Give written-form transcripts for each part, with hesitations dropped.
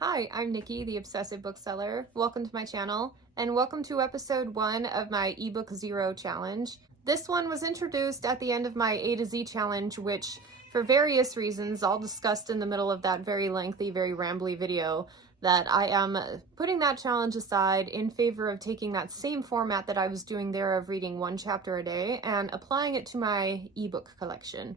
Hi, I'm Nikki, the Obsessive Bookseller. Welcome to my channel, and welcome to episode 1 of my ebook 0 challenge. This one was introduced at the end of my A to Z challenge, which, for various reasons, all discussed in the middle of that very lengthy, very rambly video, that I am putting that challenge aside in favor of taking that same format that I was doing there of reading one chapter a day and applying it to my ebook collection.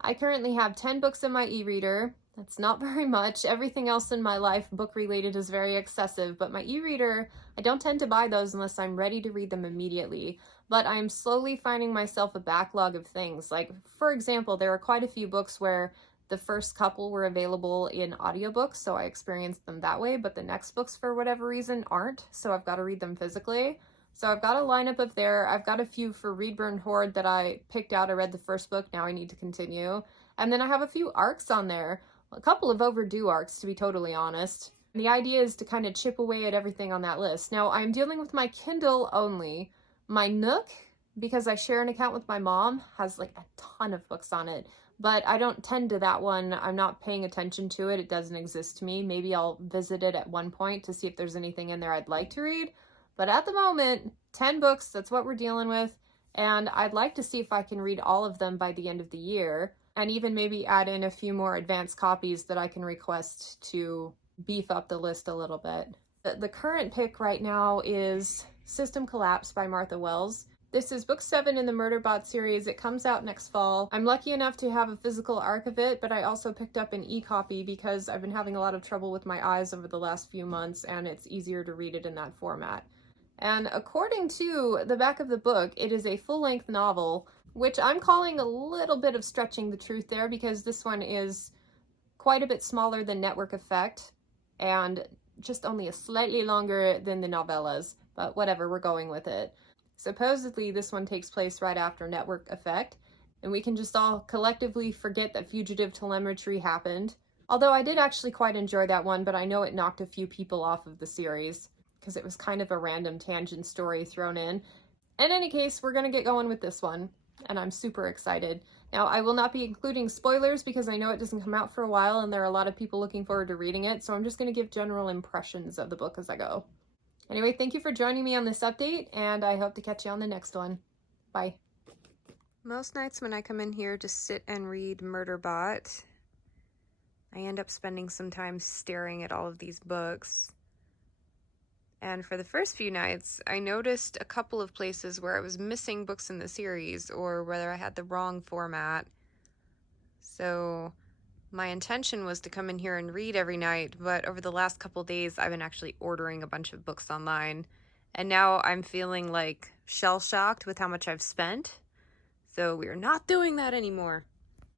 I currently have 10 books in my e-reader. That's not very much. Everything else in my life, book-related, is very excessive, but my e-reader, I don't tend to buy those unless I'm ready to read them immediately. But I'm slowly finding myself a backlog of things. Like, for example, there are quite a few books where the first couple were available in audiobooks, so I experienced them that way, but the next books, for whatever reason, aren't, so I've got to read them physically. So I've got a lineup of there. I've got a few for Read Burn Hoard that I picked out. I read the first book, now I need to continue. And then I have a few arcs on there. A couple of overdue arcs, to be totally honest. And the idea is to kind of chip away at everything on that list. Now, I'm dealing with my Kindle only. My Nook, because I share an account with my mom, has like a ton of books on it. But I don't tend to that one. I'm not paying attention to it. It doesn't exist to me. Maybe I'll visit it at one point to see if there's anything in there I'd like to read. But at the moment, 10 books, that's what we're dealing with. And I'd like to see if I can read all of them by the end of the year, and even maybe add in a few more advanced copies that I can request to beef up the list a little bit. The current pick right now is System Collapse by Martha Wells. This is book 7 in the Murderbot series. It comes out next fall. I'm lucky enough to have a physical arc of it, but I also picked up an e-copy because I've been having a lot of trouble with my eyes over the last few months, and it's easier to read it in that format. And according to the back of the book, it is a full-length novel, which I'm calling a little bit of stretching the truth there, because this one is quite a bit smaller than Network Effect and just only a slightly longer than the novellas, but whatever, we're going with it. Supposedly this one takes place right after Network Effect, and we can just all collectively forget that fugitive telemetry happened. Although I did actually quite enjoy that one, but I know it knocked a few people off of the series because it was kind of a random tangent story thrown in. In any case, we're going to get going with this one, and I'm super excited. Now, I will not be including spoilers because I know it doesn't come out for a while and there are a lot of people looking forward to reading it, so I'm just going to give general impressions of the book as I go. Anyway, thank you for joining me on this update, and I hope to catch you on the next one. Bye. Most nights when I come in here to sit and read Murderbot, I end up spending some time staring at all of these books. And for the first few nights, I noticed a couple of places where I was missing books in the series or whether I had the wrong format. So my intention was to come in here and read every night, but over the last couple days, I've been actually ordering a bunch of books online. And now I'm feeling like shell-shocked with how much I've spent. So we're not doing that anymore.